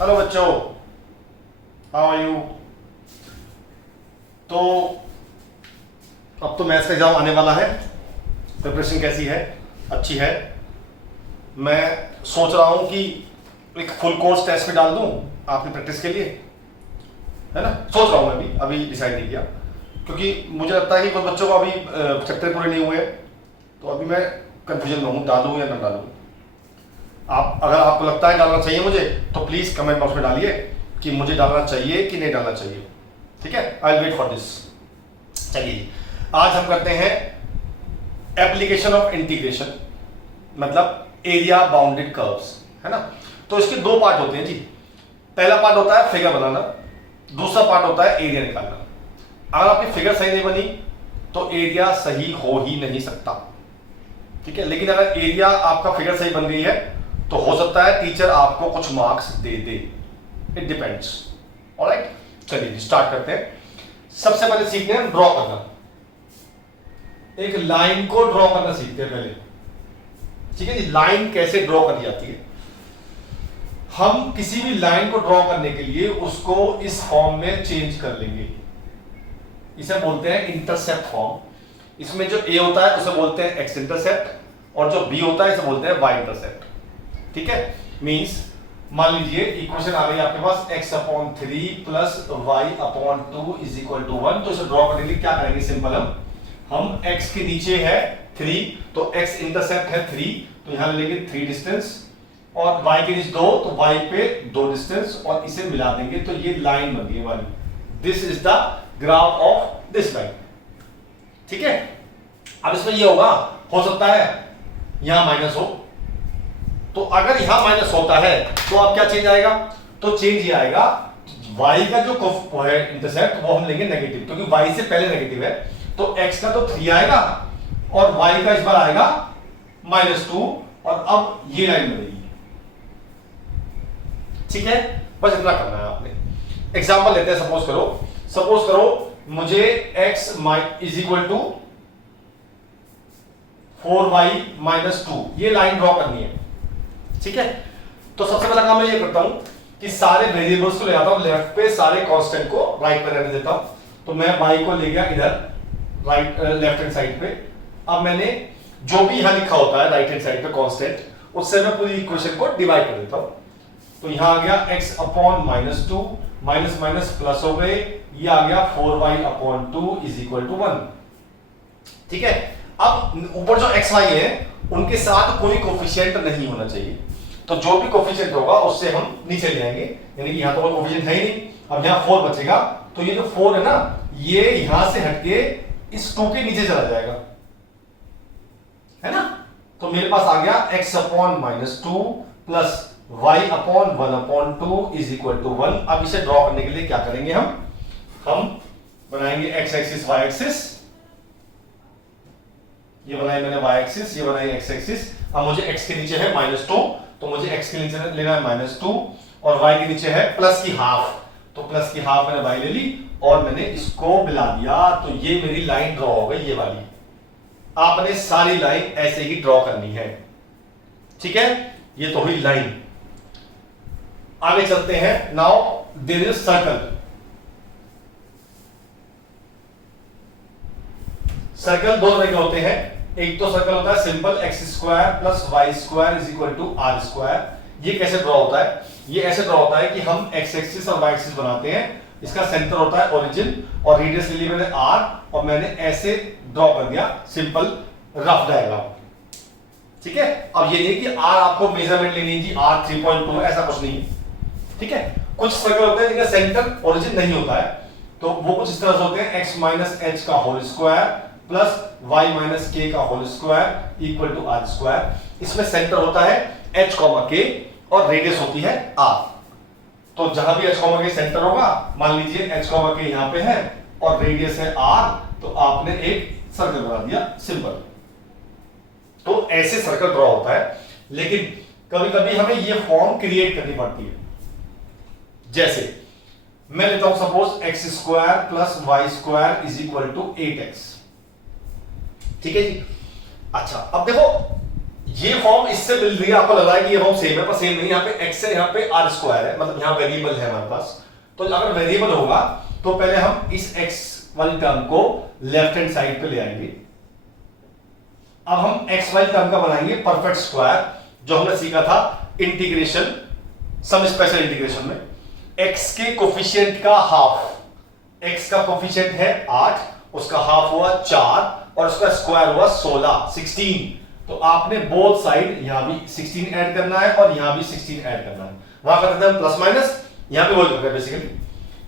Hello बच्चों, how are you. तो अब तो मैथ्स का एग्जाम आने वाला है। प्रिपरेशन कैसी है? अच्छी है। मैं सोच रहा हूं कि एक फुल कोर्स टेस्ट में डाल दूं आपकी प्रैक्टिस के लिए, है ना। सोच रहा हूं, मैं भी अभी डिसाइड नहीं किया, क्योंकि मुझे लगता है कि कुछ बच्चों को अभी चैप्टर पूरे नहीं हुए हैं, तो अभी मैं कंफ्यूजन में हूँ डालूं या ना डालूं। आप अगर आपको लगता है डालना चाहिए मुझे, तो प्लीज कमेंट बॉक्स में डालिए कि मुझे डालना चाहिए कि नहीं डालना चाहिए। ठीक है, I will wait for this. चलिए, आज हम करते हैं एप्लीकेशन ऑफ इंटीग्रेशन, मतलब एरिया बाउंडेड कर्व्स, है ना। तो इसके दो पार्ट होते हैं जी। पहला पार्ट होता है फिगर बनाना, दूसरा पार्ट होता है एरिया निकालना। अगर आपकी फिगर सही नहीं बनी तो एरिया सही हो ही नहीं सकता, ठीक है। लेकिन अगर एरिया आपका फिगर सही बन गई है तो हो सकता है टीचर आपको कुछ marks they they, it depends. Alright, चलिए स्टार्ट करते हैं। सबसे पहले सीखते हैं ड्रॉ करना। एक लाइन को ड्रॉ करना सीखते हैं पहले, ठीक है जी। लाइन कैसे ड्रॉ करी जाती है? हम किसी भी लाइन को ड्रॉ करने के लिए उसको इस फॉर्म में चेंज कर लेंगे, इसे बोलते हैं इंटरसेप्ट फॉर्म। इसमें जो ए होता है उसे बोलते हैं एक्स इंटरसेप्ट, और जो बी होता है इसे बोलते हैं वाई इंटरसेप्ट, ठीक है। मींस मान लीजिए इक्वेशन आ गई आपके पास x/3 plus y/2 is equal to 1। तो इसे ड्रॉ करने के लिए क्या करेंगे? सिंपल, हम x के नीचे है 3, तो x इंटरसेप्ट है 3, तो यहां लेंगे 3 डिस्टेंस, और y के नीचे 2, तो y पे 2 डिस्टेंस, और इसे मिला देंगे तो ये लाइन बन गई वाली। This is the graph of this line, ठीक है। अब इसमें ये होगा, हो सकता है यहां माइनस हो, तो अगर यहां माइनस होता है तो अब क्या चेंज आएगा? तो चेंज ये आएगा, y का जो है इंटरसेप्ट वो हम लेंगे नेगेटिव, क्योंकि y से पहले नेगेटिव है, तो x का तो 3 आएगा और y का इस बार आएगा -2, और अब ये लाइन बनेगी, ठीक है। बस इतना करना है आपने। एग्जांपल लेते हैं। सपोज करो मुझे x is equal to 4y-2 ये लाइन ड्रॉ करनी है, ठीक है। तो सबसे पहला काम मैं ये करता हूं कि सारे वेरिएबल्स को ले आता हूं लेफ्ट पे, सारे कांस्टेंट को राइट पे रहने देता हूं। तो मैं y को ले गया इधर राइट लेफ्ट हैंड साइड पे। अब मैंने जो भी यहां लिखा होता है राइट हैंड साइड पे कांस्टेंट, उससे मैं पूरी इक्वेशन को डिवाइड कर देता हूं। तो यहां आ गया x/-2, माइनस माइनस प्लस हो गए, ये आ गया 4y/2 इज इक्वल टू 1, ठीक है। अब ऊपर जो x y है उनके साथ कोई कोफिशिएंट नहीं होना चाहिए, तो जो भी कोफिशिएंट होगा उससे हम नीचे ले आएंगे, यानी कि यहां तो कोई कोफिशिएंट है ही नहीं। अब यहां 4 बचेगा, तो ये जो 4 है ना, ये यहां से हटके इस 2 के नीचे चला जाएगा, है ना। तो मेरे पास आ गया x/-2 plus y/1/2 is equal to 1। अब इसे ड्रॉ करने के लिए क्या करेंगे? हम बनाएंगे x एक्सिस y एक्सिस, ये बनाई मैंने y एक्सिस, ये बनाई x एक्सिस। अब मुझे x के नीचे है -2, तो मुझे x के नीचे लेना है -2, और y के नीचे है प्लस की हाफ, तो प्लस की हाफ मैंने y ले ली और मैंने इसको मिला दिया, तो ये मेरी लाइन ड्रॉ हो गई, ये वाली। आपने सारी लाइन ऐसे ही ड्रॉ करनी है, ठीक है। ये तो हुई लाइन। आगे चलते हैं। Now there is circle. Circle दो तरह के होते हैं। एक तो सर्कल होता है simple x² plus y² is equal to r²। ये कैसे ड्रॉ होता है? ये ऐसे ड्रॉ होता है कि हम x एक्सिस और y एक्सिस बनाते हैं, इसका सेंटर होता है ओरिजिन, और रेडियस ले ली मैंने r, और मैंने ऐसे ड्रॉ कर दिया सिंपल रफ डायग्राम, ठीक है। अब ये नहीं कि r आपको मेजरमेंट लेनी है जी, r 3.2 ऐसा कुछ नहीं, ठीक है। कुछ सर्कल होते हैं जिनका सेंटर ओरिजिन नहीं होता है, तो वो कुछ इस तरह से होते हैं, x माइनस h का whole square plus y minus k का whole square equal to r²। इसमें सेंटर होता है h, k, और रेडियस होती है r। तो जहां भी h, k सेंटर होगा, मान लीजिए h, k यहां पे है और रेडियस है r, तो आपने एक सर्कल बना दिया, सिंपल। तो ऐसे सर्कल ड्रॉ होता है। लेकिन कभी कभी हमें ये फॉर्म क्रिएट करनी पड़ती है। जैसे मैं लेता हूं suppose x² plus y² is equal to 8x, ठीक है जी। अच्छा, अब देखो ये फॉर्म इससे मिल रही है, आपको लग रहा है कि ये फॉर्म सेम है, पर सेम नहीं। यहाँ पे x है, यहाँ पे r स्क्वायर है, मतलब यहाँ वेरिएबल है हमारे पास। तो अगर वेरिएबल होगा तो पहले हम इस x वाली टर्म को लेफ्ट हैंड साइड पे ले आएंगे। अब हम x वाली टर्म का बनाएंगे परफेक्ट स्क्वायर, जो हमने सीखा था इंटीग्रेशन, सम स्पेशल इंटीग्रेशन में। x के कोफिशिएंट का हाफ, x का कोफिशिएंट है 8, उसका हाफ हुआ 4 और उसका स्क्वायर हुआ 16। तो आपने बोथ साइड, यहां भी 16 ऐड करना है और यहां भी 16 ऐड करना है। वहां करते हैं प्लस माइनस, यहां पे वही करते हैं बेसिकली।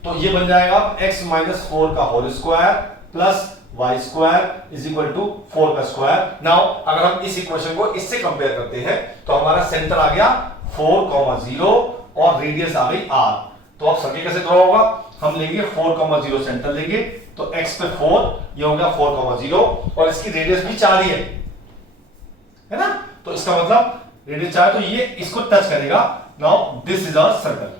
तो ये बन जाएगा x माइनस 4 का whole square plus y square is equal to 4 का स्क्वायर। नाउ अगर हम इस इक्वेशन को इससे कंपेयर करते हैं तो हमारा सेंटर आ गया 4,0 और रेडियस आ गई r। तो अब सर्किल कैसे ड्रॉ होगा? हम लेंगे 4,0 सेंटर लेंगे, तो x पे 4, ये हो गया 4,0 और इसकी रेडियस भी 4 ही है ना? तो इसका मतलब रेडियस 4, तो ये इसको टच करेगा। Now this is a circle.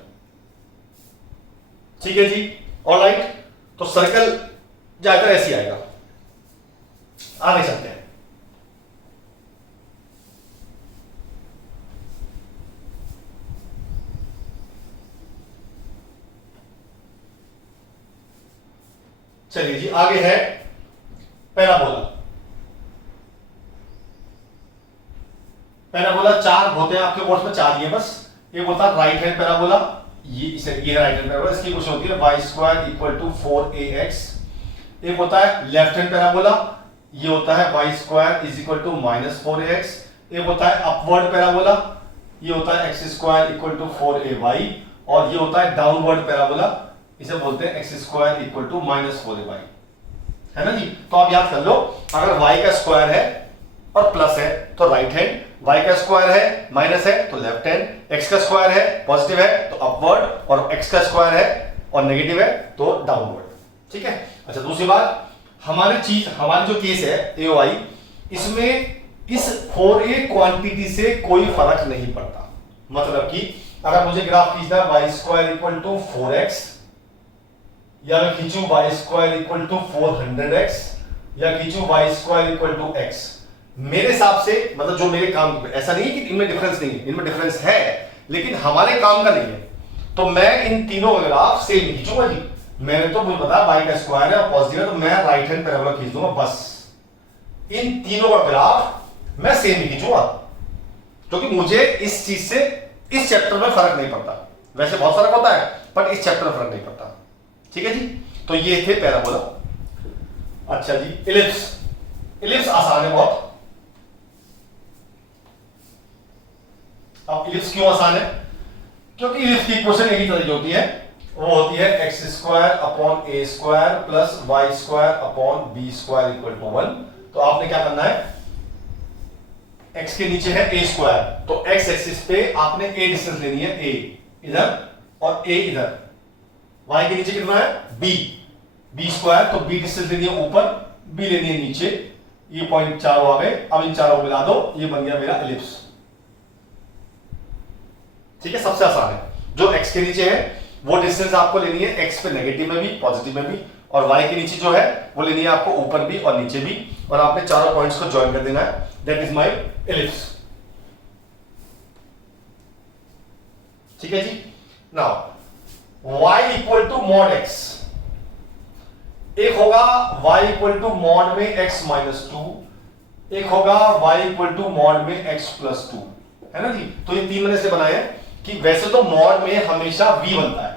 ठीक है जी, ऑलराइट। तो सर्कल जाकर ऐसे आएगा, आगे चलते हैं। चलिए जी, आगे है पैराबोला। पैराबोला 4 होते हैं आपके कोर्स में, 4 ही है बस। एक होता है राइट हैंड पैराबोला, ये राइट हैंड पैराबोला, इसकी कुछ होती है y square equal to 4ax। एक होता है लेफ्ट हैंड पैराबोला, ये होता है y square is equal to minus 4ax। एक होता है अपवर्ड पैराबोला, ये होता है x square equal to 4ay। और ये होता है डाउनवर्ड पैराबोला, इसे बोलते हैं x square equal to minus 4ay, है ना जी? तो आप याद कर लो, अगर y का स्क्वायर है और प्लस है तो राइट हैंड, y का स्क्वायर है माइनस है तो लेफ्ट हैंड, x का स्क्वायर है पॉजिटिव है तो अपवर्ड, और x का स्क्वायर है और नेगेटिव है तो डाउनवर्ड। ठीक है। अच्छा, दूसरी बात, हमारी जो केस है AOI, इसमें इस 4a क्वांटिटी से कोई फर्क नहीं पड़ता। मतलब कि अगर मुझे ग्राफ खींचना है y square equal to 4x, या मैं खींचूं y square equal to 400x, या खींचूं y square equal to x, मेरे हिसाब से, मतलब जो मेरे काम, ऐसा नहीं है कि इनमें डिफरेंस नहीं है, इनमें डिफरेंस है, लेकिन हमारे काम का नहीं है। तो मैं इन तीनों का ग्राफ सेम खींचूंगा जी। मैंने तो मुझे पता y का स्क्वायर है और पॉजिटिव है, तो मैं राइट हैंड पैराबोला खींच दूंगा बस। इन तीनों का ग्राफ मैं सेम ही खींचूंगा, क्योंकि मुझे इस चीज से इस चैप्टर में फर्क नहीं पड़ता। वैसे बहुत फर्क होता है, पर इस चैप्टर में फर्क नहीं पड़ता। ठीक है जी, तो ये थे पैराबोला। अच्छा जी, इलिप्स आसान है बहुत। अब इलिप्स क्यों आसान है? क्योंकि इलिप्स की इक्वेशन एक ही तरह की होती है, वो होती है x square upon a square plus y square upon b square equal to 1। तो आपने क्या करना है, x के नीचे है a स्क्वायर, तो x एक्सिस पे आपने a डिस्टेंस लेनी है, a इधर और a इधर। y के नीचे कितना है b स्क्वायर, तो b डिस्टेंस लेनी है ऊपर, b लेनी है नीचे। ये पॉइंट चारों आ गए, अब इन चारों को मिला दो, ये बन गया मेरा इलिप्स। ठीक है, सबसे आसान है। जो x के नीचे है वो डिस्टेंस आपको लेनी है x पे नेगेटिव में भी पॉजिटिव में भी, और y के नीचे जो है वो लेनी है आपको ऊपर भी और नीचे भी, और आपने चारों पॉइंट्स को ज्वाइन कर देना है। That is my ellipse. ठीक है जी। Now y equal to mod x, एक होगा y इक्वल टू मॉड में x माइनस 2, एक होगा y इक्वल टू मॉड में x प्लस 2, है ना जी? तो ये तीन मैंने से बनाए हैं कि वैसे तो मॉड में हमेशा v बनता है,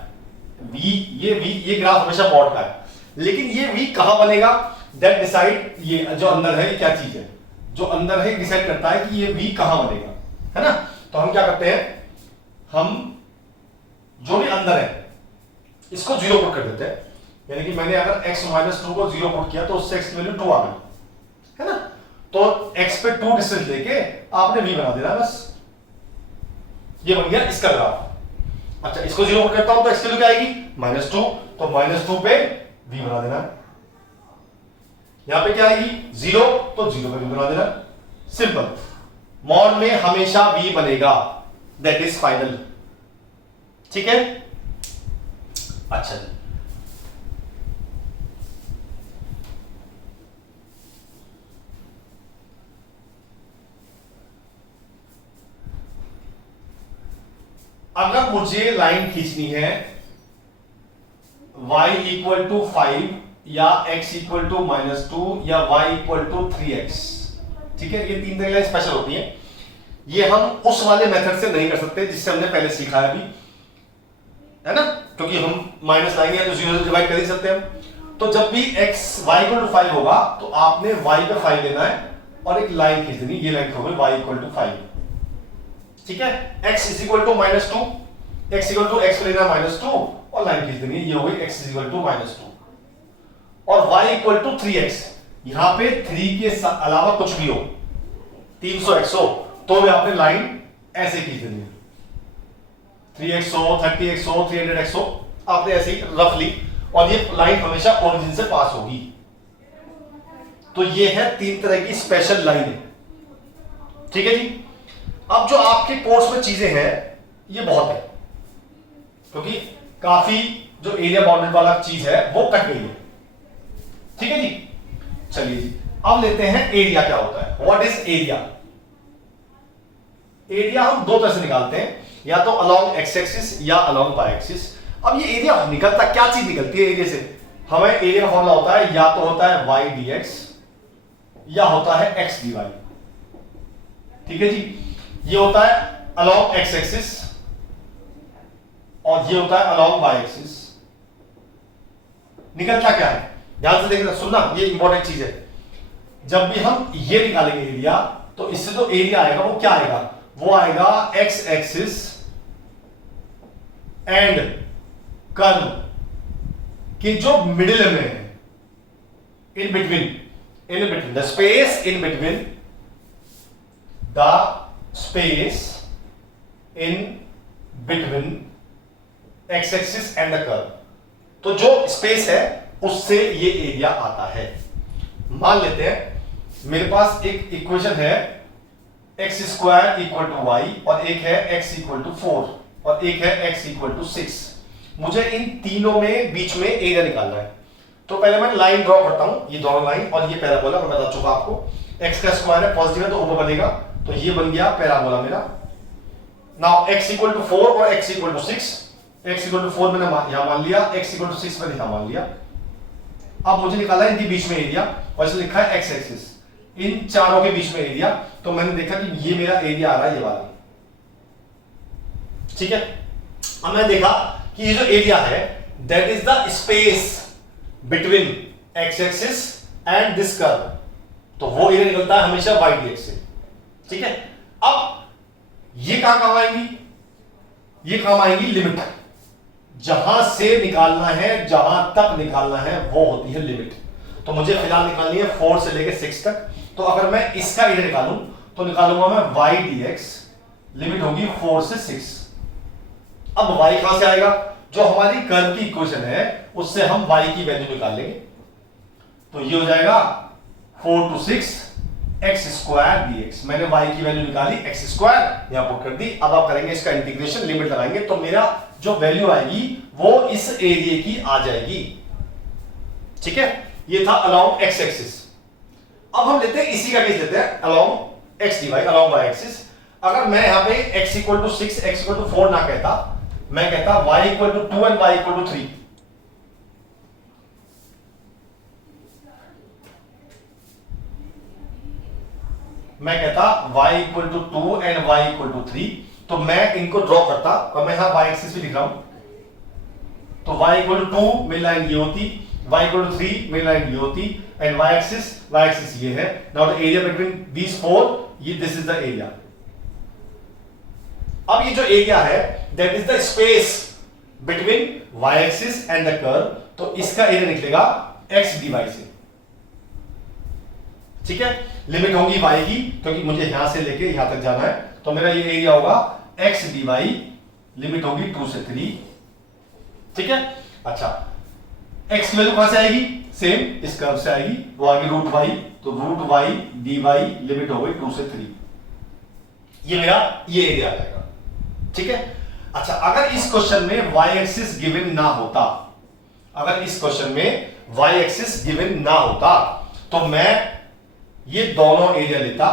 ये ग्राफ हमेशा मॉड का है, लेकिन ये v कहां बनेगा, दैट डिसाइड, ये जो अंदर है ये क्या चीज है, जो अंदर है डिसाइड करता है कि ये v कहां बनेगा, है ना? तो हम क्या करते हैं, हम जो भी अंदर है इसको 0 पुट कर देते हैं। यानी कि मैंने अगर x माइनस 2 को 0 पुट किया तो उससे x की वैल्यू 2 आ गई, है ना? तो x पे 2 डिस्टेंस लेके आपने v बना देना बस। ये बन गया इसका ग्राफ। अच्छा, इसको 0 पुट करता हूं तो x की वैल्यू क्या आएगी, -2, तो -2 पे v बना देना। यहां पे क्या आएगी 0, तो 0 पे v बना देना। सिंपल। मॉड में हमेशा v बनेगा, दैट इज फाइनल। ठीक है। अच्छा जी, मुझे लाइन खींचनी है y इक्वल टू 5 या x इक्वल टू -2 या y इक्वल टू 3x, ठीक है, ये तीन तरह स्पेशल होती हैं। ये हम उस वाले मेथड से नहीं कर सकते जिससे हमने पहले सीखा है अभी, है ना, क्योंकि हम माइनस लाएंगे तो 0 से डिवाइड कर ही सकते हैं हम। तो जब भी x y इक्वल टू 5 होगा तो आपने y पे 5 लेना है और एक लाइन खींच देनी, ये लाइन हो गई y इक्वल टू 5, ठीक है। x is equal to -2, x equal to x पे लेना -2 और लाइन खींच देनी, ये हो गई x इज इक्वल टू -2 और y इक्वल टू 3x। यहां पे 3 के अलावा कुछ भी हो, 300x हो, तो भी आपने लाइन ऐसे खींच देनी है, 3x हो, 30x हो, 300x हो, आपने ऐसे ही रफली, और ये लाइन हमेशा ओरिजिन से पास होगी। तो ये है तीन तरह की स्पेशल लाइन है, ठीक है जी। अब जो आपके कोर्स में चीजें हैं ये बहुत है, क्योंकि काफी जो एरिया बाउंडेड वाला चीज है वो कट गई है, ठीक है जी। चलिए जी, अब लेते हैं एरिया क्या होता है, व्हाट इज एरिया। एरिया हम दो तरह से निकालते हैं, या तो अलोंग एक्स एक्सिस या अलोंग वाई एक्सिस। अब ये एरिया निकलता, क्या चीज निकलती है एरिया से, हमें एरिया का फॉर्मूला होता है या तो होता है y dx या होता है x dy, ठीक है जी। ये होता है अलोंग एक्स एक्सिस और ये होता है अलोंग वाई एक्सिस। निकलता क्या है, ध्यान से देखना, सुनना, ये इंपॉर्टेंट चीज है। जब भी हम ये निकालेंगे एरिया, तो इससे जो एरिया आएगा वो क्या आएगा, वो आएगा एक्स एक्सिस एंड कर्व के जो मिडिल में है, in between the space in between the space in between x axis and the curve. तो जो स्पेस है उससे ये एरिया आता है। मान लेते हैं मेरे पास एक इक्वेशन है x square equal to y, और एक है एक्स इक्वल टू 4 और एक है एक्स इक्वल टू 6। मुझे इन तीनों में बीच में एरिया निकालना है। तो पहले मैं लाइन ड्रॉ करता हूं, ये दोनों लाइन, और ये पैराबोला मैं बता चुका आपको। एक्स का स्क्वायर है, पॉजिटिव है तो ऊपर बनेगा, तो ये बन गया पैराबोला मेरा। नाउ एक्स इक्वल टू 4 और x equal to 6, x equal to 4 मैंने यहां मान लिया, एक्स इक्वल टू 6 मैंने यहां मान लिया। अब मुझे निकाला है इनके बीच में एरिया, और इसमें लिखा है एक्स एक्सिस, इन चारों के बीच में एरिया। तो मैंने देखा कि ये मेरा एरिया आ रहा है, ये वाला, ठीक है। अब मैंने देखा कि ये जो एरिया है that is the space between x axis and this curve, तो वो एरिया निकलता है हमेशा वाई डी एक्स से, ठीक है। अब ये कहां काम आएंगी, ये काम आएंगी लिमिट, जहां से निकालना है, जहां तक निकालना है वो होती है लिमिट। तो मुझे फिलहाल निकालनी है 4 से लेकर 6 तक। तो अगर मैं इसका एरिया निकालूं तो निकालूंगा मैं y dx, लिमिट होगी 4 से 6। अब y कहां से आएगा, जो हमारी कर्व की इक्वेशन है उससे हम y की वैल्यू निकाल लेंगे। तो ये हो जाएगा 4 to 6 एक्स स्क्वायर dx। मैंने y की वैल्यू निकाली, एक्स स्क्वायर यहां पुट कर दी। अब आप करेंगे इसका इंटीग्रेशन, लिमिट लगाएंगे, तो मेरा जो वैल्यू आएगी वो इस एरिया की आ जाएगी, ठीक है। ये था अलोंग एक्स एक्सिस। अब हम लेते हैं इसी का केस लेते हैं along x d y, along y axis. अगर मैं यहां पे x equal to 6, x equal to 4 ना कहता, मैं कहता y equal to 2 and y equal to 3। मैं कहता y equal to 2 and y equal to 3, तो मैं इनको ड्रॉ करता, और मैं यहां y एक्सिस भी लिख रहा हूं। तो y इक्वल टू 2 मेरी लाइन ये होती, y इक्वल टू 3 मेरी लाइन ये होती, एंड y एक्सिस ये है। Now the area between these 4, ये दिस इज द एरिया। अब ये जो एरिया है that is the space between y axis and the curve, तो इसका एरिया निकलेगा x dy से, ठीक है। लिमिट होगी y की, क्योंकि मुझे यहां से लेके यहां तक जाना है, तो मेरा ये एरिया होगा x dy, लिमिट होगी 2 से 3, ठीक है। अच्छा, x की वैल्यू कहां से आएगी, सेम इस कर्व से आएगी, वो आएगी रूट y, तो रूट y dy लिमिट हो गई 2 से 3। ये मेरा ये एरिया आ जाएगा, ठीक है। अच्छा, अगर इस क्वेश्चन में y एक्सिस गिवन ना होता, अगर इस क्वेश्चन में y एक्सिस गिवन ना होता, तो मैं ये दोनों एरिया लेता,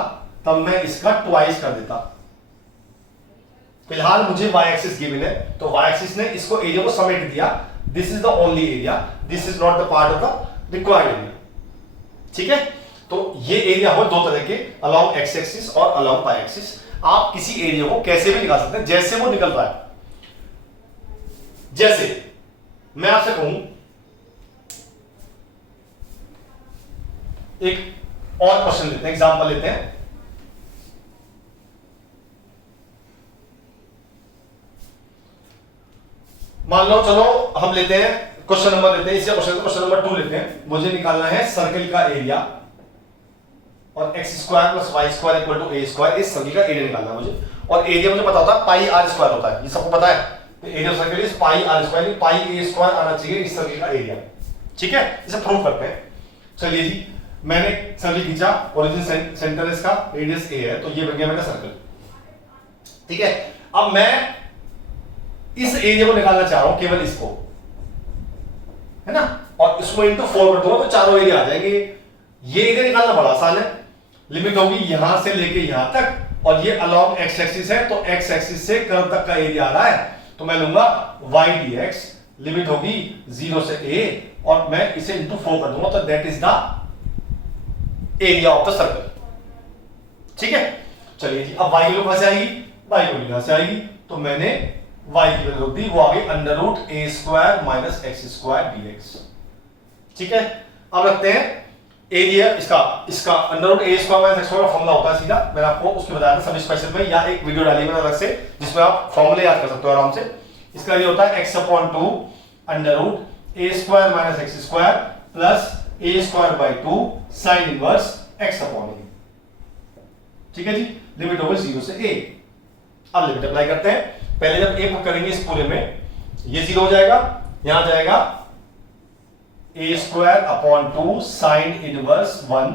तब मैं इसका ट्वाइस कर देता। फिलहाल मुझे y एक्सिस गिवन है, तो y एक्सिस ने इसको एरिया को समेट दिया, this is the only area, this is not the part of the required area. ठीक है, तो ये एरिया हो दो तरह के, अलोंग x एक्सिस और अलोंग y एक्सिस। आप किसी एरिया को कैसे भी निकाल सकते हैं, जैसे वो निकल रहा है। जैसे मैं आपसे कहूं, एक और क्वेश्चन लेते हैं, एग्जांपल लेते हैं। मान लो, चलो हम लेते हैं क्वेश्चन नंबर, लेते हैं इसी क्वेश्चन नंबर 2 लेते हैं। मुझे निकालना है सर्कल का एरिया और x square plus y square equal to a square, इस सर्कल का एरिया निकालना है मुझे। और एरिया मुझे पता होता है पाई आर स्क्वायर होता है, ये सबको पता है। तो area of circle is pi r square, pi a square आना चाहिए इस सर्कल का एरिया। ठीक है, इसे प्रूव करते हैं। चलिए जी, मैंने सर्कल खींचा, ओरिजिन सेंटर इसका, रेडियस ए है, तो ये बन गया मेरा सर्कल। ठीक है, अब मैं इस एरिया को निकालना चाह रहा हूं, केवल इसको, है ना, और इसको इनटू 4 कर दूंगा तो चारों एरिया आ जाएंगे। ये एरिया निकालना बड़ा आसान है, लिमिट होगी यहां से लेके यहां तक, और ये अलोंग एक्स एक्सिस है, तो एक्स एक्सिस से कर्व तक का एरिया आ रहा है, तो मैं लूंगा y dx, लिमिट होगी 0 से a, और मैं इसे इनटू 4 कर दूंगा, तो that is the area of the circle. ठीक है, चलिए जी, अब y की वैल्यू कहां से आएगी, y की वैल्यू कहां से आएगी, तो मैंने y की वैल्यू दी, वो आ गई under root a square minus x square dx। ठीक है, अब रखते हैं एरिया, इसका under root a square minus x square का फॉर्मूला होता है सीधा, मैंने आपको उसके बताया था सभी स्पेशल में, या एक वीडियो डाली मैंने अलग से जिसमें आप फॉर्मूले याद कर सकते हो आराम से। इसका ये होता है x/2 under root a square minus x square plus a square by 2 sine inverse x/a। ठीक है जी, लिमिट होगी 0 से a। अब लिमिट अप्लाई करते हैं, पहले जब a पुट करेंगे इस पूरे में, ये 0 हो जाएगा, यहां जाएगा a square upon 2 sine inverse 1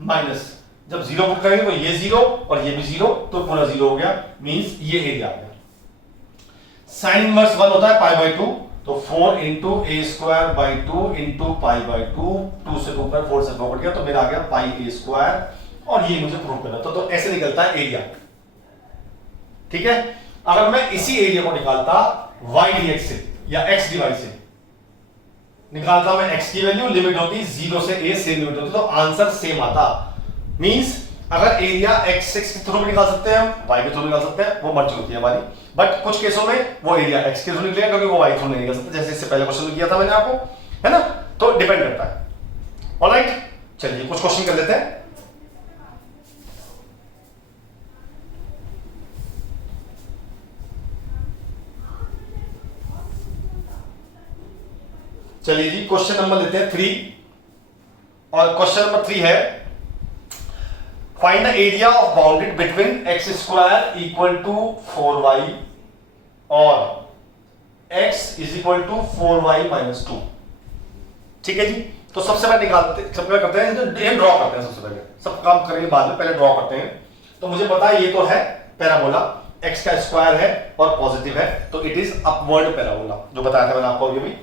minus, जब 0 पुट करेंगे तो ये 0 और ये भी 0, तो पूरा 0 हो गया, मींस ये एरिया आ गया। साइन इनवर्स 1 होता है पाई बाई 2, तो 4 into A square by 2 into pi by 2, 2 से 2 पर 4 से 4 कट गया, तो मेरा आ गया पाई ए स्क्वायर, और ये मुझे प्रूव करना तो ऐसे निकलता है एरिया। ठीक है, अगर मैं इसी एरिया को निकालता y dx से या x dy से निकालता, मैं x की वैल्यू, लिमिट होती 0 से a, सेम लिमिट होती, तो आंसर सेम आता। मींस अगर एरिया x के थ्रू भी निकाल सकते हैं हम, y के थ्रू निकाल सकते हैं, वो मर्जी होती है हमारी, बट कुछ केसों में वो एरिया x के थ्रू निकलेगा क्योंकि वो y थ्रू नहीं निकल सकते, जैसे इससे पहले क्वेश्चन में किया था मैंने आपको, है ना, तो डिपेंड करता है। ऑलराइट, चलिए कुछ क्वेश्चन कर लेते हैं। चलिए जी, क्वेश्चन नंबर लेते हैं 3, और क्वेश्चन नंबर 3 है find the area of bounded between x square equal to 4y और x is equal to 4y minus 2। ठीक है जी, तो सबसे पहले करते हैं, तो ड्रॉ करते हैं। सबसे पहले सब काम करेंगे बाद में, पहले ड्रॉ करते हैं। तो मुझे पता है ये तो है पैराबोला, x का स्क्वायर है और पॉजिटिव है, तो इट इज अपवर्ड पैराबोला, जो बताया था मैंने आपको अभी भी।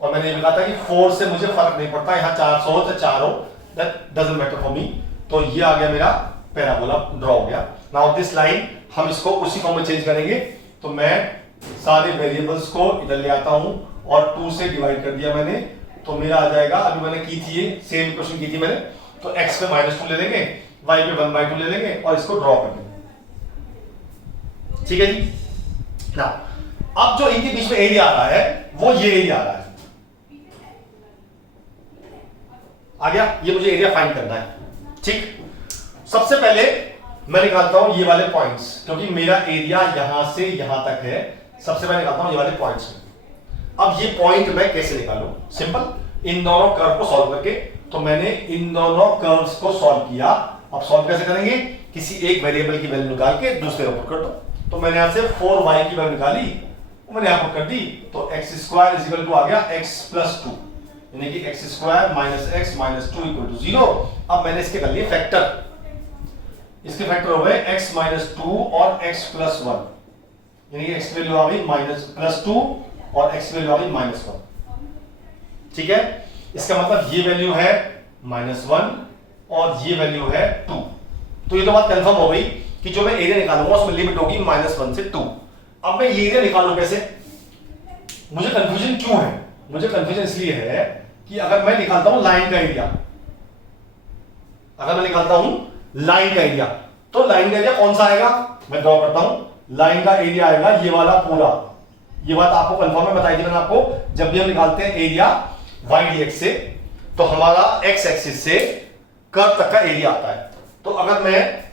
और मैंने ये भी कहा था कि 4 से मुझे फर्क नहीं पड़ता, यहाँ 400 हो तो 4 हो, that doesn't matter for me. तो ये आ गया मेरा पैराबोला, ड्रॉ हो गया। नाउ दिस लाइन हम इसको उसी फॉर्म में चेंज करेंगे, तो मैं सारे वेरिएबल्स को इधर ले आता हूं और 2 से डिवाइड कर दिया मैंने, तो मेरा आ जाएगा, अभी मैंने की थी ये सेम इक्वेशन की थी मैंने, तो x पे -2 ले लेंगे, y पे 1/2 ले लेंगे और इसको ड्रॉ कर देंगे। ठीक है जी, ना अब जो इनके बीच में एरिया आ रहा है वो ये एरिया आ रहा है, आ गया, ये मुझे एरिया फाइंड करना है। ठीक, सबसे पहले मैं निकालता हूं ये वाले पॉइंट्स, क्योंकि मेरा एरिया यहां से यहां तक है, सबसे पहले निकालता हूं ये वाले पॉइंट्स। अब ये पॉइंट मैं कैसे निकालूं, सिंपल, इन दोनों कर्व को सॉल्व करके। तो मैंने इन दोनों कर्व्स को सॉल्व किया, अब सॉल्व कैसे करेंगे, किसी एक वेरिएबल की वैल्यू निकाल के दूसरे ऊपर कर दो। तो मैंने यहां से 4y की वैल्यू निकाली, मैंने यहां पर कर दी, तो x square is equal to आ गया x प्लस 2, यानी कि x square minus x minus 2 equal to 0। अब मैंने इसके कर लिए फैक्टर, इसके फैक्टर हो गए x माइनस 2 और x प्लस 1, यानी कि x वैल्यू आ गई माइनस प्लस 2 और x वैल्यू आ गई -1। ठीक है, इसका मतलब ये वैल्यू है -1 और ये वैल्यू है 2। तो ये तो बात कंफर्म हो गई कि जो मैं एरिया निकालूंगा उसमें लिमिट होगी -1 से 2। अब मैं ये एरिया निकालूं कैसे? मुझे कंफ्यूजन क्यों है? मुझे कंफ्यूजन इसलिए है कि अगर मैं निकालता हूं लाइन का एरिया, अगर मैं निकालता हूं लाइन का एरिया, तो लाइन का एरिया कौन सा आएगा? मैं ड्रॉ करता हूं। लाइन का एरिया आएगा ये वाला पूरा। ये बात आपको कंफर्म है, बताई थी मैंने आपको। जब भी हम निकालते हैं एरिया y dx से, तो हमारा x एक्सिस से कर्व तक का एरिया आता है। तो अगर मैं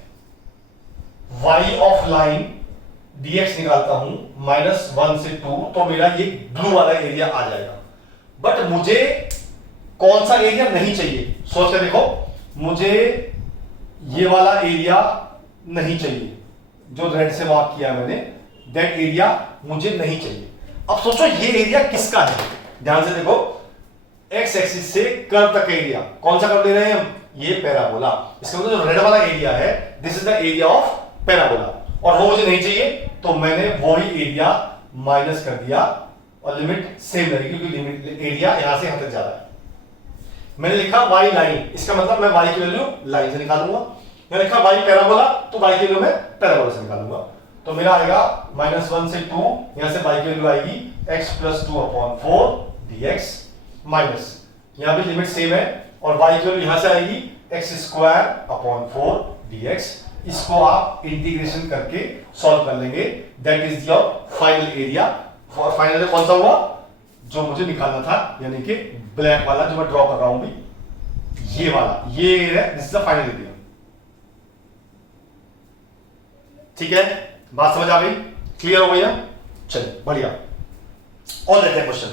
y ऑफ लाइन dx निकालता हूं -1 से 2, तो मेरा ये ब्लू वाला एरिया आ जाएगा। बट मुझे कौन सा एरिया नहीं चाहिए? सोच के देखो, मुझे ये वाला एरिया नहीं चाहिए जो रेड से मार्क किया मैंने, दैट एरिया मुझे नहीं चाहिए। अब सोचो ये एरिया किसका है? ध्यान से देखो, एक्स एक्सिस से कर्व तक का एरिया कौन सा कर्व ले रहे हैं हम? ये पैराबोला। इसका मतलब जो रेड वाला एरिया है, this is the area of parabola, और वो मुझे नहीं चाहिए, तो मैंने वही एरिया माइनस कर दिया और लिमिट सेम रहेगी, क्योंकि लिमिट एरिया यहां से यहां तक जा रहा है। मैंने लिखा y लाइन, इसका मतलब मैं y की वैल्यू लाइन से निकालूंगा। मैंने लिखा y पैराबोला, तो y की वैल्यू मैं पैराबोला से निकालूंगा। तो मेरा आएगा -1 से 2, यहां से y की वैल्यू आएगी x + 2/4 dx माइनस, यहां पे लिमिट सेम है, और y की वैल्यू यहां से आएगी x²/4 dx। इसको आप इंटीग्रेशन करके सॉल्व कर लेंगे, that is your final area. Final कौन सा हुआ? जो मुझे निकालना था, यानी कि ब्लैक वाला जो मैं ड्रॉ कर रहा हूं भी, ये वाला, ये है, this is the final area. ठीक है, बात समझ आ गई? क्लियर हो गई है? चलिए बढ़िया, और लेते हैं क्वेश्चन।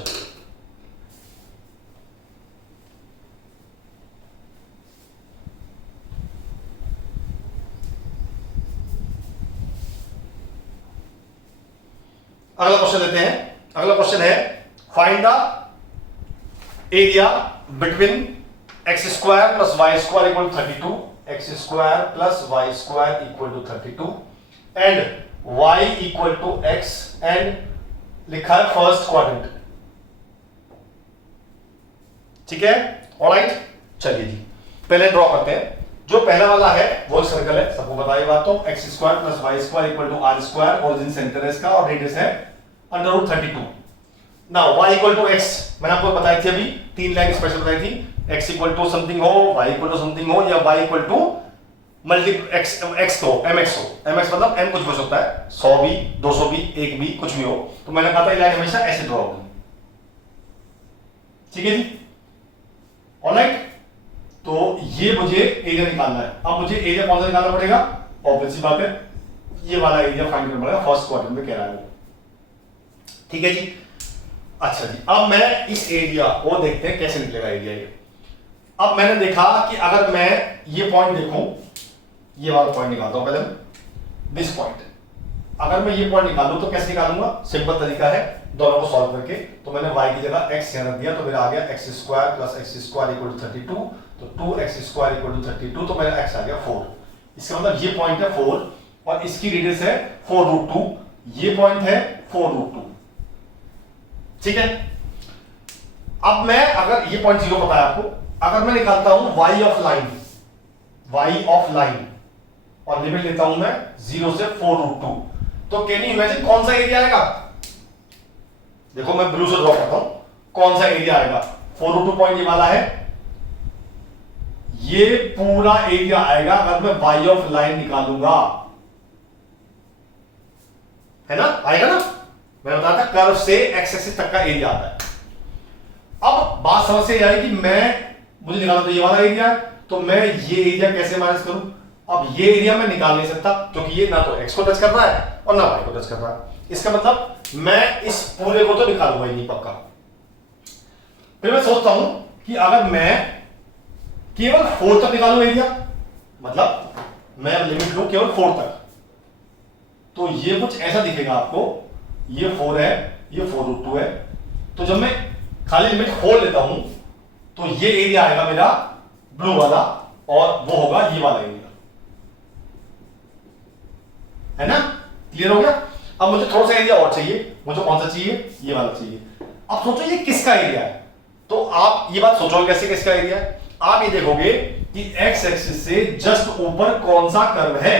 अगला क्वेश्चन लेते हैं। अगला क्वेश्चन है, find the area between x² + y² = 32, x² + y² = 32 and y = x, and लिखा है फर्स्ट क्वाड्रेंट। ठीक है, ऑलराइट। चलिए जी, पहले ड्रॉ करते हैं। जो पहला वाला है वो सर्कल है, सबको बताइए बात। तो x² + y² = r², origin centre है इसका, और रेडियस है √32। नाउ y = x, मैंने आपको बताई थी अभी, 3 लाइन स्पेशल बताई थी। x = समथिंग हो, y = समथिंग हो, या y = x हो, mx हो। mx मतलब m कुछ हो सकता है, 100 भी, 200 भी, 1 भी, कुछ भी हो। तो मैंने कहा था ये लाइन हमेशा ऐसे ड्रॉ होगी। ठीक है जी, ऑलराइट। तो ये मुझे एरिया निकालना है। अब मुझे एरिया कौन सा निकालना पड़ेगा? ऑब्वियस सी बात है, ये वाला एरिया फाइंड करना पड़ेगा, फर्स्ट क्वाड्रेंट में कह रहा है वो। ठीक है जी, अच्छा जी, अब मैं इस एरिया को देखते हैं कैसे निकलेगा एरिया ये। अब मैंने देखा कि अगर मैं ये पॉइंट देखूं, ये वाला पॉइंट निकालता हूं पहले, दिस पॉइंट। अगर मैं ये पॉइंट निकालूं तो कैसे निकालूंगा? सिंपल तरीका है, दोनों को सॉल्व करके। तो मैंने y की जगह x यहां रख दिया, तो मेरा आ गया x² + x² = 32, तो 2x² = 32, तो मेरा x आ गया 4। इसका मतलब ये पॉइंट है 4, और इसकी रेडियस है 4√2, ये पॉइंट है 4√2। ठीक है, अब मैं, अगर ये पॉइंट 0 पता है आपको, अगर मैं निकालता हूं y ऑफ लाइन, और लिमिट लेता हूं मैं 0 से 4√2, तो कैन यू इमेजिन कौन सा एरिया आएगा? देखो मैं ब्लू से ड्रॉ करता हूं, कौन सा एरिया आएगा? 4√2 पॉइंट ये वाला है, ये पूरा एरिया आएगा अगर मैं y ऑफ लाइन निकालूंगा, है ना? आएगा ना? मैं बताया था कर्व से x एक्सिस तक का एरिया आता है। अब बात समझ से आई कि मुझे निकालना तो ये वाला एरिया है, तो मैं ये एरिया कैसे माइनस करूं? अब ये एरिया मैं निकाल नहीं सकता, क्योंकि ये ना तो x को टच कर रहा है और ना y को टच कर रहा है। इसका मतलब मैं इस पूरे को तो निकालूंगा ही नहीं पक्का। फिर मैं सोचता हूं कि अगर मैं केवल 4 तक निकालूं एरिया, मतलब मैं लिमिट लूं केवल 4 तक, तो ये कुछ ऐसा दिखेगा आपको, ये 4 है, ये 4√2 है। तो जब मैं खाली लिमिट 4 लेता हूं, तो ये एरिया आएगा मेरा ब्लू वाला, और वो होगा ये वाला एरिया, है ना? क्लियर हो गया? अब मुझे थोड़ा सा एरिया और चाहिए। मुझे कौन सा चाहिए? ये वाला चाहिए। अब सोचो ये किसका एरिया है, तो आप ये बात सोचोगे कैसे किसका एरिया है? आप ये देखोगे कि x एक्सिस से जस्ट ऊपर कौन सा कर्व है,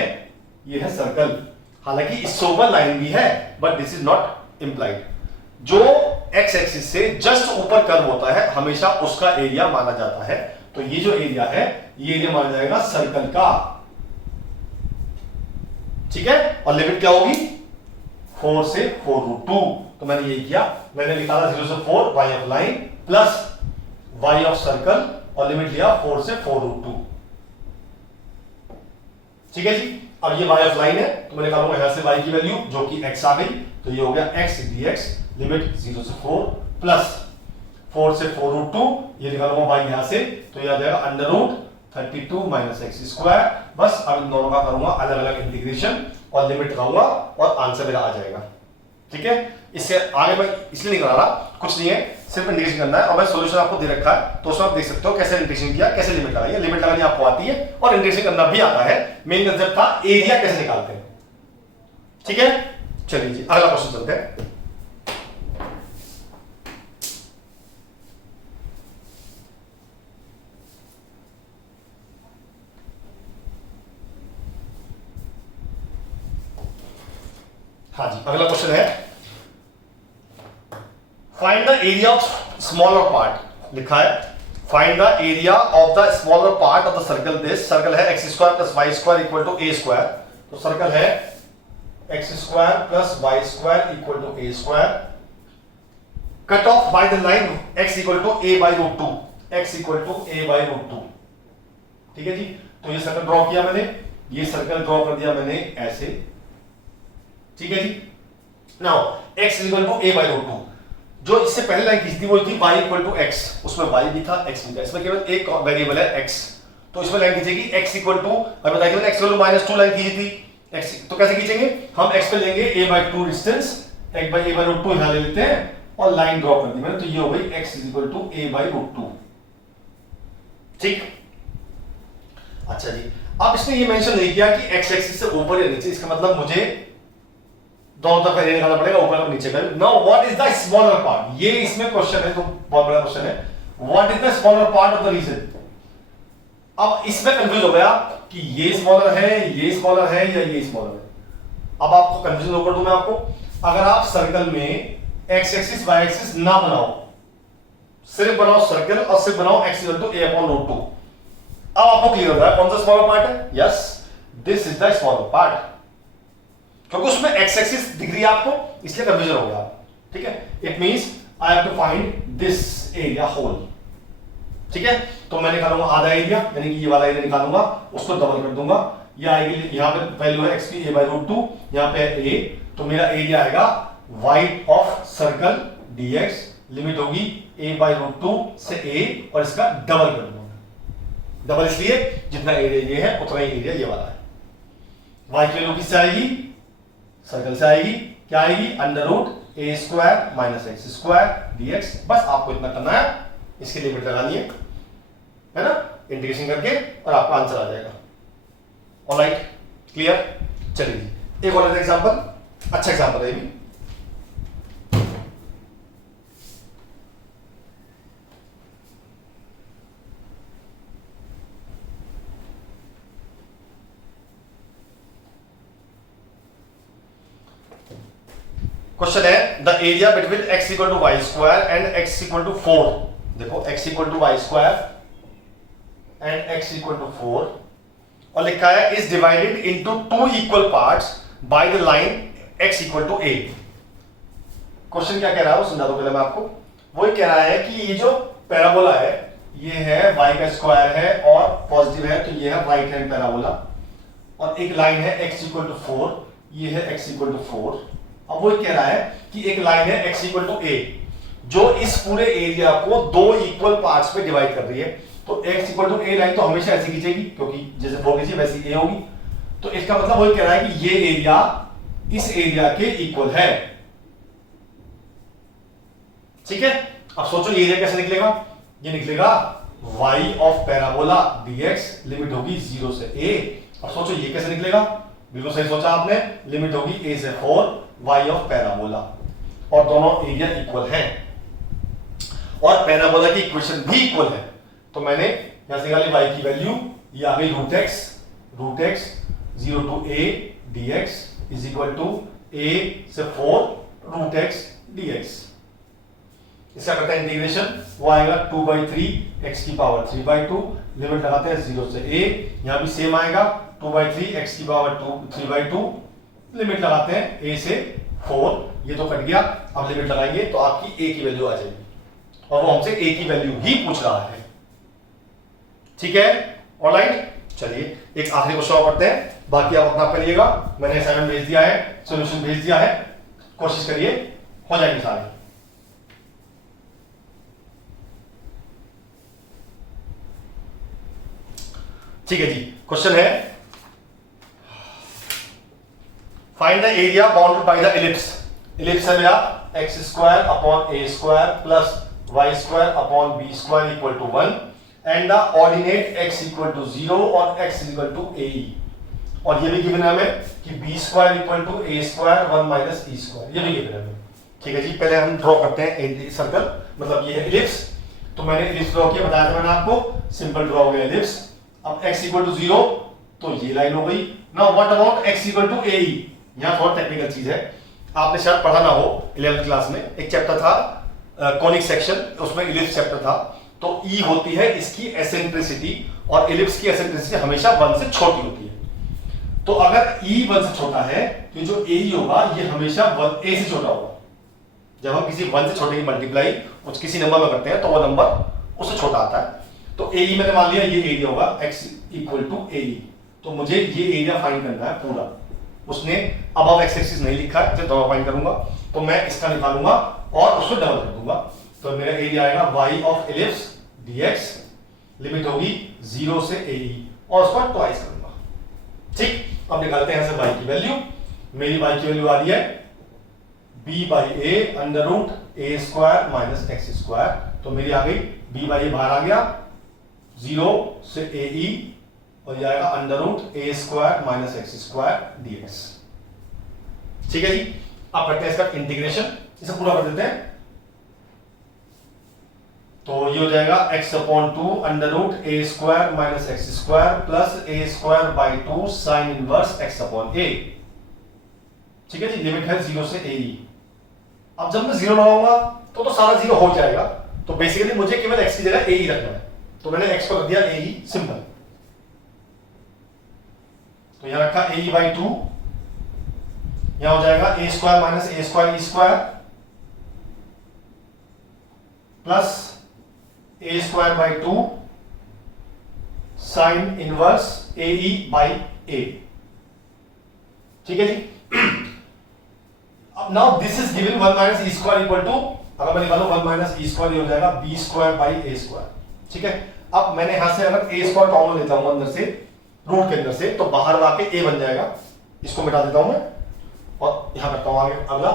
ये है सर्कल। हालांकि इससे ऊपर लाइन भी है, but this is not implied. जो एक्स एक्सिस से जस्ट ऊपर कर्व होता है हमेशा उसका एरिया माना जाता है। तो ये जो एरिया है ये एरिया माना जाएगा सर्कल का, ठीक है। और लिमिट क्या होगी 4 से 4√2। तो मैंने ये किया, मैंने निकाला 0 से 4 y of line plus y of circle और लिमिट लिया 4 से 4√2, ठीक है जी। अब ये y ऑफ लाइन है तो मैं निकालूंगा यहां से y की वैल्यू जो कि x आ गई, तो ये हो गया x dx लिमिट 0 से 4 प्लस 4 से 4√2, ये निकालूंगा y यहां से, तो ये आ जाएगा under root 32 minus x square. बस अब इन दोनों का करूंगा अलग अलग इंटीग्रेशन और लिमिट लगाऊंगा और आंसर मेरा आ जाएगा, ठीक है। इससे आगे मैं इसलिए नहीं करा रहा, कुछ नहीं है, सिर्फ इंटीग्रेशन करना है और मैं सॉल्यूशन आपको दे रखा है, तो उसमें आप देख सकते हो कैसे इंटीग्रेशन किया, कैसे लिमिट लगाई है। लिमिट लगानी आपको आती है और इंटीग्रेशन करना भी आता है। मेन कंसेप्ट था एरिया कैसे निकालते हैं, ठीक है। चलिए जी अगला क्वेश्चन चलते हैं। हाँ जी अगला क्वेश्चन है find the area of smaller part. लिखा है find the area of the smaller part of the circle. This circle है x square plus y square equal to a square. तो सर्कल है x square plus y square equal to a square, cut off by the line x equal to a by root two, x equal to a by root two, ठीक है जी। तो ये circle draw किया मैंने, ये circle draw कर दिया मैंने ऐसे, ठीक है जी। Now x equal to a by root two, जो इससे पहले लाइन खींची थी वो थी y इक्वल टू x, उसमें y भी था x भी था, इसमें केवल एक वेरिएबल है x, तो इसमें लाइन खींचेगी x इक्वल टू, अभी बताया मैंने x इक्वल टू -2 लाइन खींची थी x, तो कैसे खींचेंगे हम x पे लेंगे a by 2 distance, x by a by root 2 यहां ले लेते हैं और लाइन ड्रॉ कर दी मैंने, तो ये हो गई x equal to a by root 2, ठीक। अच्छा जी, अब इसने ये मेंशन नहीं किया कि x एक्सिस से ऊपर या नीचे, इसका मतलब मुझे दोनों तरफ एरिया निकालना पड़ेगा, ऊपर और नीचे का। Now what is the smaller part, ये इसमें क्वेश्चन है, तो बहुत बड़ा क्वेश्चन है। What is the smaller part of the region. अब इसमें कंफ्यूज हो गया कि ये स्मॉलर है, ये स्मॉलर है या ये स्मॉलर है। अब आपको कंफ्यूजन ऊपर दूं मैं आपको, अगर आप सर्कल में एक्स एक्सिस वाई एक्सिस ना बनाओ, सिर्फ बनाओ सर्कल और सिर्फ बनाओ x equal to a upon root 2, अब आपको क्लियर हो रहा है कौन सा स्मॉलर पार्ट है। Yes, this is the smaller part, क्योंकि उसमें x एक्सिस दिख रही है आपको, इसलिए कंफ्यूजन हो गया, ठीक है। It means I have to find this area whole, ठीक है। तो मैं निकालूंगा आधा एरिया, यानी कि ये वाला एरिया निकालूंगा, उसको डबल कर दूंगा, ये आएगी, यहां पे वैल्यू है x की a बाई रूट 2, यहां पे a, तो मेरा एरिया आएगा wide of circle dx, limit होगी a बाई रूट 2 से a और इसका डबल कर दूंगा। डबल इसलिए जितना एरिया ये है उतना ही एरिया ये वाला है। y की वैल्यू किससे आएगी, सर्कल से आएगी, क्या आएगी under root a square minus x square dx। बस आपको इतना करना है, इसकी लिमिट लगानी है ना, इंटीग्रेशन करके और आपका आंसर आ जाएगा। Alright, clear. चलिए एक और एग्जांपल, अच्छा एग्जांपल है ये भी। क्वेश्चन है the area between x equal to y square and x equal to 4। देखो x equal to y square and x equal to 4 और लिखा है is divided into 2 equal parts by the line x equal to a। Question क्या कह रहा है वो समझा दो पहले मैं आपको। वो कह रहा है कि ये जो पैराबोला है ये है y का स्क्वायर है और पॉजिटिव है, तो ये है राइट हैंड पैराबोला, और एक लाइन है x इक्वल टू 4, ये है x इक्वल टू 4। अब वो कह रहा है कि एक लाइन है x इक्वल टू a जो इस पूरे एरिया को 2 इक्वल पार्ट्स में डिवाइड कर रही है। तो x equal to a line तो हमेशा ऐसी खींचेगी क्योंकि जैसे 4 खींची वैसी a होगी। तो इसका मतलब वो कह रहा है कि ये एरिया इस एरिया के इक्वल है, ठीक है। अब सोचो ये एरिया कैसे निकलेगा, ये निकलेगा y of parabola dx, limit होगी 0 से a। अब सोचो ये कैसे निकलेगा, बिल्कुल सही सोचा आपने, लिमिट होगी a से 4 y ऑफ पैराबोला, और दोनों एरिया इक्वल हैं और पैराबोला की इक्वेशन भी इक्वल है। तो मैंने यहां से निकाली y की वैल्यू, ये आ गई root x 0 to a dx is equal to a से 4 रूट एक्स dx। इसका करते हैं इंटीग्रेशन, वो आएगा 2/3 x की पावर 3/2, लिमिट लगाते हैं 0 से a, यहाँ भी सेम आएगा 2/3 x की पावर 3/2, लिमिट लगाते हैं a से 4, ये तो कट गया। अब लिमिट लगाएंगे तो आपकी a की वैल्यू आ जाएगी और वो हमसे a की वैल्यू ही पूछ रहा है। ठीक है, ऑलराइट। चलिए एक आखिरी क्वेश्चन और करते हैं, बाकी आप अपना करिएगा। मैंने असाइनमेंट भेज दिया है, सॉल्यूशन भेज दिया है, कोशिश करिए हो जाएंगे सारे। ठीक है जी, क्वेश्चन है find the area bounded by the ellipse. Ellipse है मेरा x square upon a square plus y square upon b square equal to 1 and the ordinate x equal to 0 और x इक्वल टू ए। और ये भी given है हमें कि b square equal to a square 1 minus e square, ये भी given है हमें। ठीक है जी, पहले हम ड्रॉ करते हैं सर्कल, मतलब ये है इलिप्स। तो मैंने इलिप्स ड्रॉ किया, बताया था मैंने आपको, सिंपल ड्रॉ हो गया इलिप्स। अब x इक्वल टू 0 तो ये लाइन हो गई। Now what about x equal to a. यहाँ थोड़ा टेक्निकल चीज है, आपने शायद पढ़ा ना हो 11th क्लास में, एक चैप्टर था कॉनिक सेक्शन, उसमें इलिप्स चैप्टर था। तो E होती है इसकी एसेंट्रिसिटी और इलिप्स की एसेंट्रिसिटी हमेशा 1 से छोटी होती है। तो अगर E 1 से छोटा है तो जो AE होगा ये हमेशा A से छोटा होगा। जब हम किसी 1 से छोटे की मल्टीप्लाई उस किसी नंबर में करते हैं तो वो नंबर उससे छोटा आता है। तो AE मैंने मान लिया ये एरिया होगा x इक्वल टू AE। तो मुझे ये एरिया फाइंड करना है पूरा। उसने अबव x एक्सिस नहीं लिखा है, इसे डबल फाइंड करूंगा तो मैं इसका निकालूंगा और उसको डबल कर दूंगा। तो मेरा एरिया आएगा y of ellipse dx, limit होगी 0 से AE और उसको ट्वाइस करूंगा। ठीक, अब निकालते हैं y की वैल्यू। मेरी y की वैल्यू आ रही है b/a under root a square minus x square. तो मेरी आ गई b/a बाहर आ गया 0 से AE और ये आएगा under root a square minus x square dx। ठीक है जी, अब करते हैं इसका इंटीग्रेशन, इसे पूरा कर देते हैं। तो ये हो जाएगा x upon 2 under root a square minus x square plus a square by 2 sine inverse x upon a। ठीक है जी, लिमिट है 0 से AE। अब जब मैं 0 लगाऊंगा तो सारा 0 हो जाएगा। तो बेसिकली मुझे केवल x की जगह AE रखना है, तो मैंने x को रख दिया AE, सिंपल। तो यहां रखा AE बाई 2, यहां हो जाएगा a square minus a square e square plus a square by 2 sine inverse AE by A। ठीक है जी। अब now this is given 1 minus e square equal to, अगर मैं निकालूं 1 माइनस ई स्क्वायर, ये हो जाएगा b square by a square. ठीक है, अब मैंने यहां से अगर a स्क्वायर कॉमन लेता हूं अंदर से, रूट के अंदर से, तो बाहर आके a बन जाएगा। इसको मिटा देता हूं मैं और यहां करता हूं आगे अगला।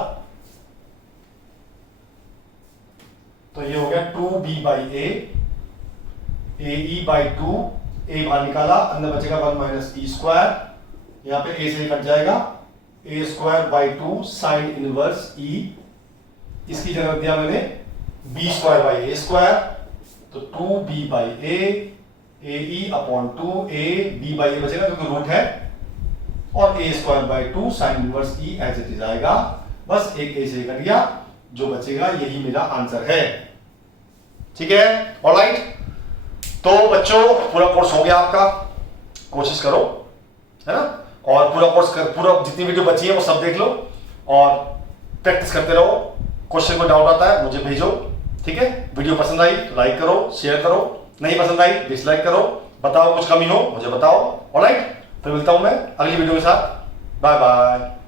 तो ये हो गया 2b/a, AE बाई 2, a बाहर निकाला, अंदर बचेगा 1 माइनस ई स्क्वायर, यहां पे a से कट जाएगा a square by 2 sine inverse E। इसकी जगह दिया मैंने b square by a square, तो 2b/a AE upon 2a, b/a बचेगा क्योंकि रूट है, और a square by 2 sine inverse E as it is आएगा। बस एक a से कट गया, जो बचेगा यही मेरा आंसर है। ठीक है, ऑलराइट। तो बच्चों पूरा कोर्स हो गया आपका, कोशिश करो, है ना, और पूरा कोर्स पूरा जितनी वीडियो बची है वो सब देख लो और प्रैक्टिस करते रहो। क्वेश्चन को डाउट आता है मुझे भेजो। ठीक है, वीडियो पसंद आई तो लाइक करो, शेयर करो, नहीं पसंद आई डिसलाइक करो, बताओ कुछ कमी हो मुझे बताओ। ऑलराइट, फिर मिलता हूं मैं अगली वीडियो के साथ। Bye bye.